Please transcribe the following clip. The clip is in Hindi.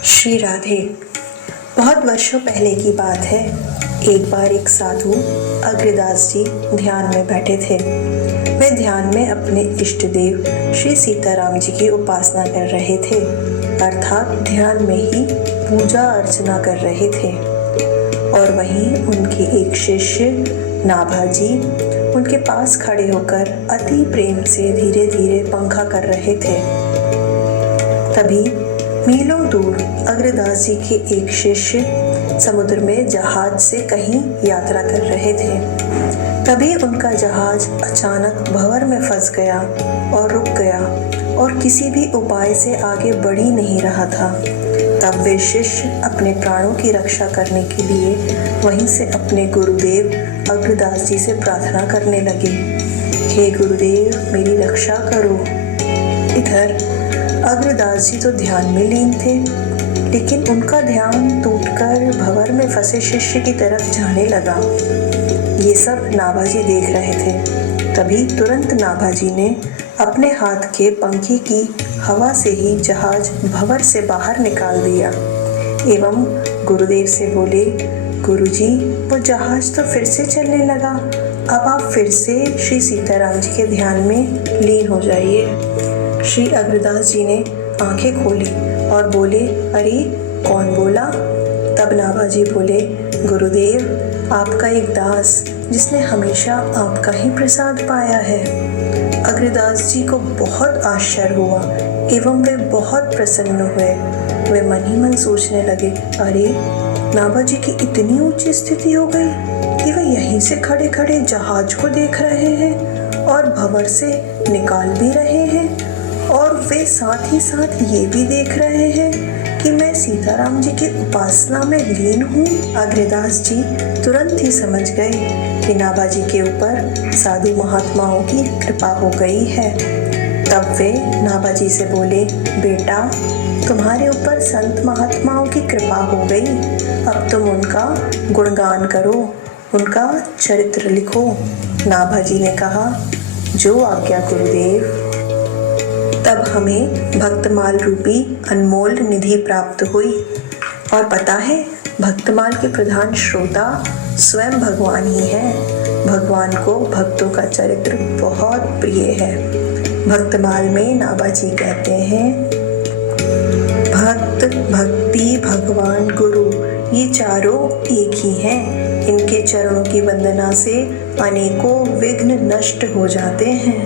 श्री राधे। बहुत वर्षों पहले की बात है। एक बार एक साधु अग्रदास जी ध्यान में बैठे थे। वे ध्यान में अपने इष्ट देव श्री सीताराम जी की उपासना कर रहे थे, अर्थात ध्यान में ही पूजा अर्चना कर रहे थे। और वहीं उनके एक शिष्य नाभा जी उनके पास खड़े होकर अति प्रेम से धीरे धीरे पंखा कर रहे थे। तभी मीलों दूर अग्रदास जी के एक शिष्य समुद्र में जहाज से कहीं यात्रा कर रहे थे। तभी उनका जहाज अचानक भंवर में फंस गया और रुक गया और किसी भी उपाय से आगे बढ़ ही नहीं रहा था। तब वे शिष्य अपने प्राणों की रक्षा करने के लिए वहीं से अपने गुरुदेव अग्रदास जी से प्रार्थना करने लगे, हे गुरुदेव मेरी रक्षा करो। इधर अग्रदास जी तो ध्यान में लीन थे, लेकिन उनका ध्यान टूटकर भंवर में फंसे शिष्य की तरफ जाने लगा। ये सब नाभा जी देख रहे थे। तभी तुरंत नाभा जी ने अपने हाथ के पंखे की हवा से ही जहाज भंवर से बाहर निकाल दिया एवं गुरुदेव से बोले, गुरुजी वो जहाज तो फिर से चलने लगा, अब आप फिर से श्री सीताराम जी के ध्यान में लीन हो जाइए। श्री अग्रदास जी ने आंखें खोली और बोले, अरे कौन बोला? तब नाभा जी बोले, गुरुदेव आपका एक दास जिसने हमेशा आपका ही प्रसाद पाया है। अग्रदास जी को बहुत आश्चर्य हुआ एवं वे बहुत प्रसन्न हुए। वे मन ही मन सोचने लगे, अरे नाभा जी की इतनी ऊंची स्थिति हो गई कि वे यहीं से खड़े खड़े जहाज को देख रहे हैं और भंवर से निकाल भी रहे हैं, और वे साथ ही साथ ये भी देख रहे हैं कि मैं सीताराम जी की उपासना में लीन हूँ। अग्रदास जी तुरंत ही समझ गए कि नाभा जी के ऊपर साधु महात्माओं की कृपा हो गई है। तब वे नाभा जी से बोले, बेटा तुम्हारे ऊपर संत महात्माओं की कृपा हो गई, अब तुम उनका गुणगान करो, उनका चरित्र लिखो। नाभा जी ने कहा, जो आज्ञा गुरुदेव। तब हमें भक्तमाल रूपी अनमोल निधि प्राप्त हुई। और पता है, भक्तमाल के प्रधान श्रोता स्वयं भगवान ही है। भगवान को भक्तों का चरित्र बहुत प्रिय है। भक्तमाल में नाभा जी कहते हैं, भक्त भक्ति भगवान गुरु ये चारों एक ही हैं। इनके चरणों की वंदना से अनेकों विघ्न नष्ट हो जाते हैं।